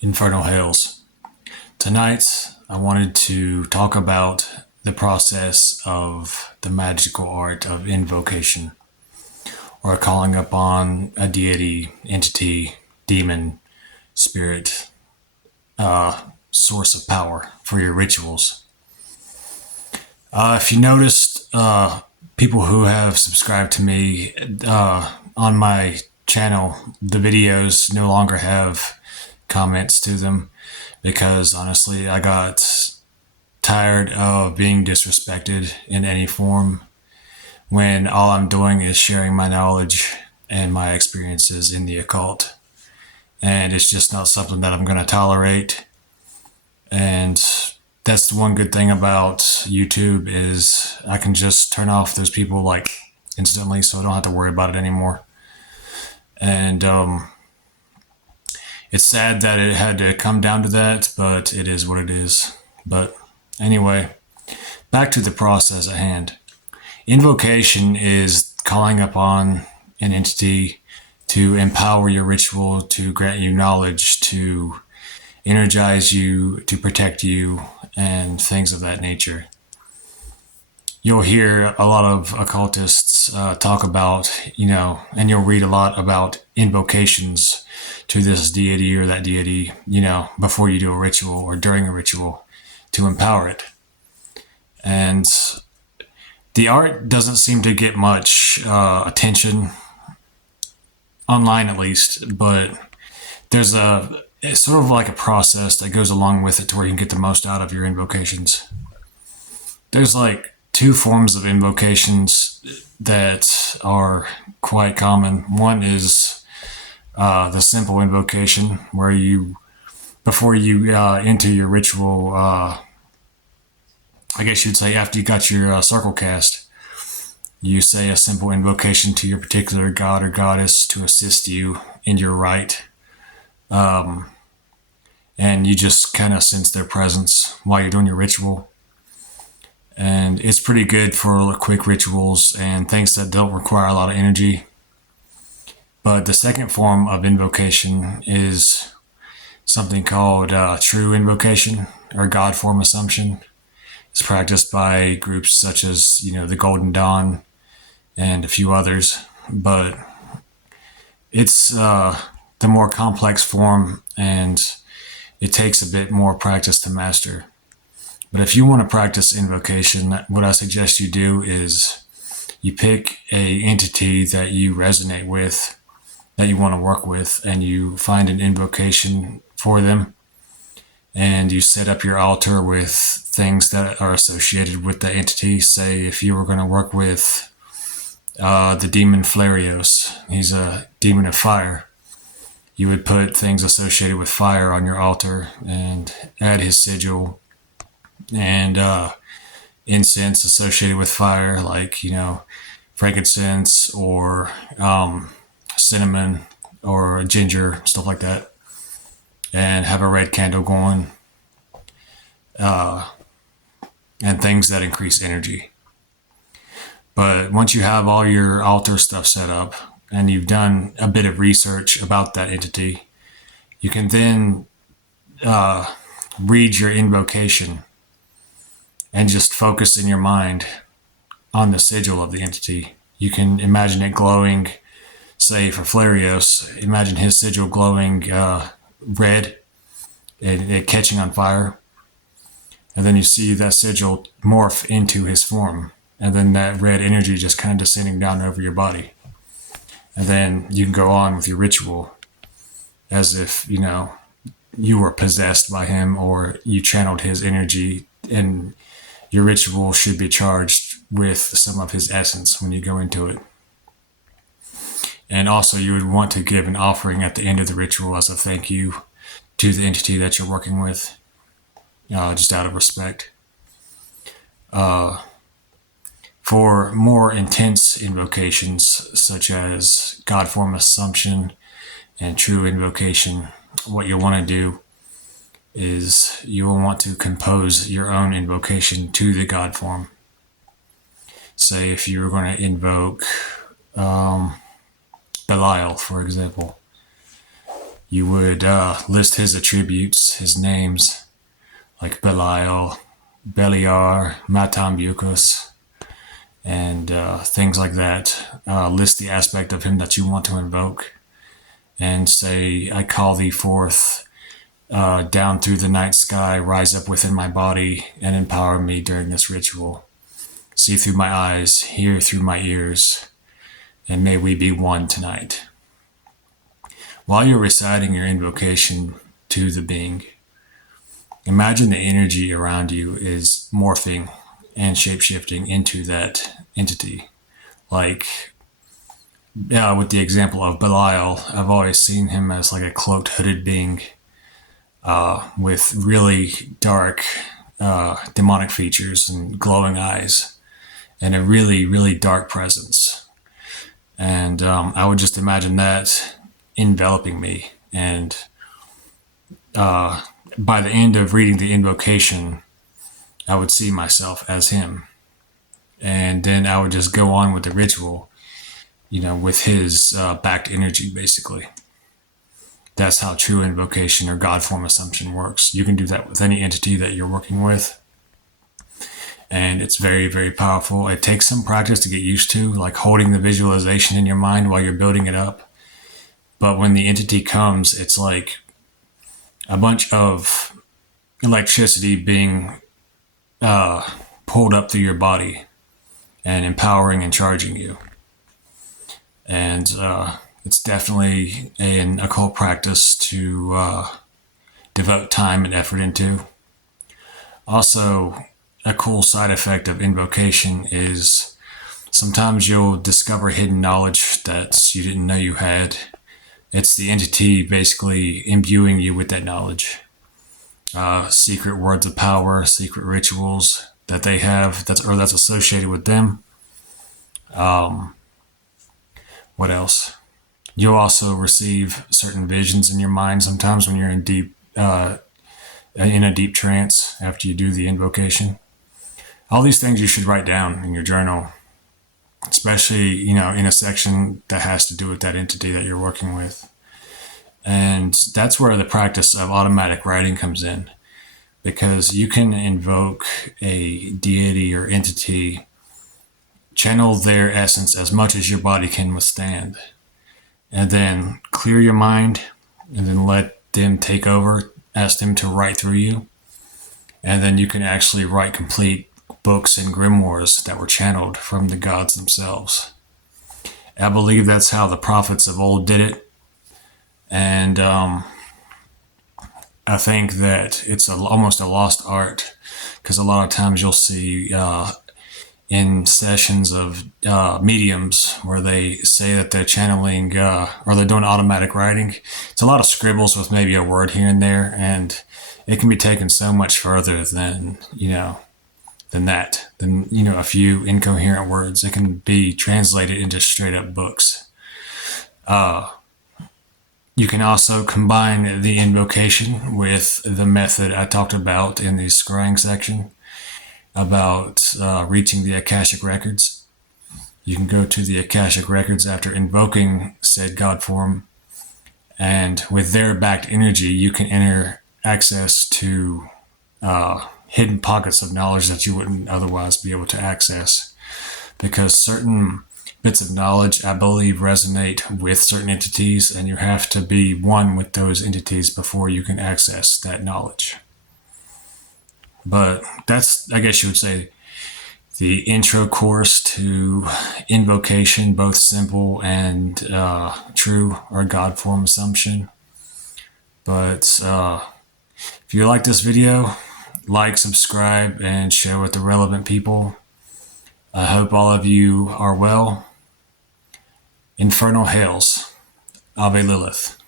Infernal Hells. Tonight, I wanted to talk about the process of the magical art of invocation, or calling upon a deity, entity, demon, spirit, source of power for your rituals. If you noticed, people who have subscribed to me on my channel, the videos no longer have comments to them because honestly, I got tired of being disrespected in any form when all I'm doing is sharing my knowledge and my experiences in the occult. And it's just not something that I'm going to tolerate. And that's the one good thing about YouTube is I can just turn off those people like instantly, so I don't have to worry about it anymore. And it's sad that it had to come down to that, but it is what it is. But anyway, back to the process at hand. Invocation is calling upon an entity to empower your ritual, to grant you knowledge, to energize you, to protect you, and things of that nature. You'll hear a lot of occultists talk about, and you'll read a lot about invocations to this deity or that deity, before you do a ritual or during a ritual to empower it. And the art doesn't seem to get much attention online, at least, but there's it's sort of like a process that goes along with it to where you can get the most out of your invocations. There's like two forms of invocations that are quite common. One is the simple invocation, where you, before you enter your ritual, I guess you'd say after you got your circle cast, you say a simple invocation to your particular god or goddess to assist you in your rite. And you just kind of sense their presence while you're doing your ritual. And it's pretty good for quick rituals and things that don't require a lot of energy. But the second form of invocation is something called true invocation or God form assumption. It's practiced by groups such as, the Golden Dawn and a few others. But it's the more complex form, and it takes a bit more practice to master. But if you want to practice invocation, what I suggest you do is you pick a entity that you resonate with, that you want to work with, and you find an invocation for them. And you set up your altar with things that are associated with the entity. Say if you were going to work with the demon Flarios, he's a demon of fire. You would put things associated with fire on your altar and add his sigil and incense associated with fire, like, frankincense or cinnamon or ginger, stuff like that, and have a red candle going, and things that increase energy. But once you have all your altar stuff set up and you've done a bit of research about that entity, you can then read your invocation and just focus in your mind on the sigil of the entity. You can imagine it glowing, say for Flarios, imagine his sigil glowing red and it catching on fire. And then you see that sigil morph into his form. And then that red energy just kind of descending down over your body. And then you can go on with your ritual as if, you were possessed by him or you channeled his energy, and your ritual should be charged with some of his essence when you go into it. And also you would want to give an offering at the end of the ritual as a thank you to the entity that you're working with, just out of respect. For more intense invocations, such as God form assumption and true invocation, what you'll want to do is you will want to compose your own invocation to the God form. Say if you were going to invoke Belial, for example, You would list his attributes, his names, like Belial, Beliar, Matambucus, and things like that. List the aspect of him that you want to invoke, and say, I call thee forth down through the night sky, rise up within my body, and empower me during this ritual. See through my eyes, hear through my ears, and may we be one tonight. While you're reciting your invocation to the being, imagine the energy around you is morphing and shapeshifting into that entity. Like, with the example of Belial, I've always seen him as like a cloaked, hooded being with really dark, demonic features and glowing eyes, and a really, really dark presence. And I would just imagine that enveloping me. And by the end of reading the invocation, I would see myself as him. And then I would just go on with the ritual, with his backed energy, basically. That's how true invocation or God form assumption works. You can do that with any entity that you're working with. And it's very, very powerful. It takes some practice to get used to, like holding the visualization in your mind while you're building it up. But when the entity comes, it's like a bunch of electricity being pulled up through your body and empowering and charging you. And it's definitely an occult practice to devote time and effort into. Also, a cool side effect of invocation is sometimes you'll discover hidden knowledge that you didn't know you had. It's the entity basically imbuing you with that knowledge. Secret words of power, secret rituals that they have that's associated with them. What else? You'll also receive certain visions in your mind sometimes when you're in a deep trance after you do the invocation. All these things you should write down in your journal, especially, in a section that has to do with that entity that you're working with. And that's where the practice of automatic writing comes in, because you can invoke a deity or entity, channel their essence as much as your body can withstand, and then clear your mind, and then let them take over, ask them to write through you. And then you can actually write complete books and grimoires that were channeled from the gods themselves. I believe that's how the prophets of old did it. And I think that it's almost a lost art, because a lot of times you'll see in sessions of mediums where they say that they're channeling or they're doing automatic writing. It's a lot of scribbles with maybe a word here and there, and it can be taken so much further than a few incoherent words. It can be translated into straight up books. You can also combine the invocation with the method I talked about in the scrying section about reaching the Akashic Records. You can go to the Akashic Records after invoking said God form, and with their backed energy, you can enter access to hidden pockets of knowledge that you wouldn't otherwise be able to access, because certain bits of knowledge, I believe, resonate with certain entities, and you have to be one with those entities before you can access that knowledge. But that's, I guess you would say, the intro course to invocation, both simple and true or God form assumption. But if you like this video, like, subscribe, and share with the relevant people. I hope all of you are well. Infernal Hails. Ave Lilith.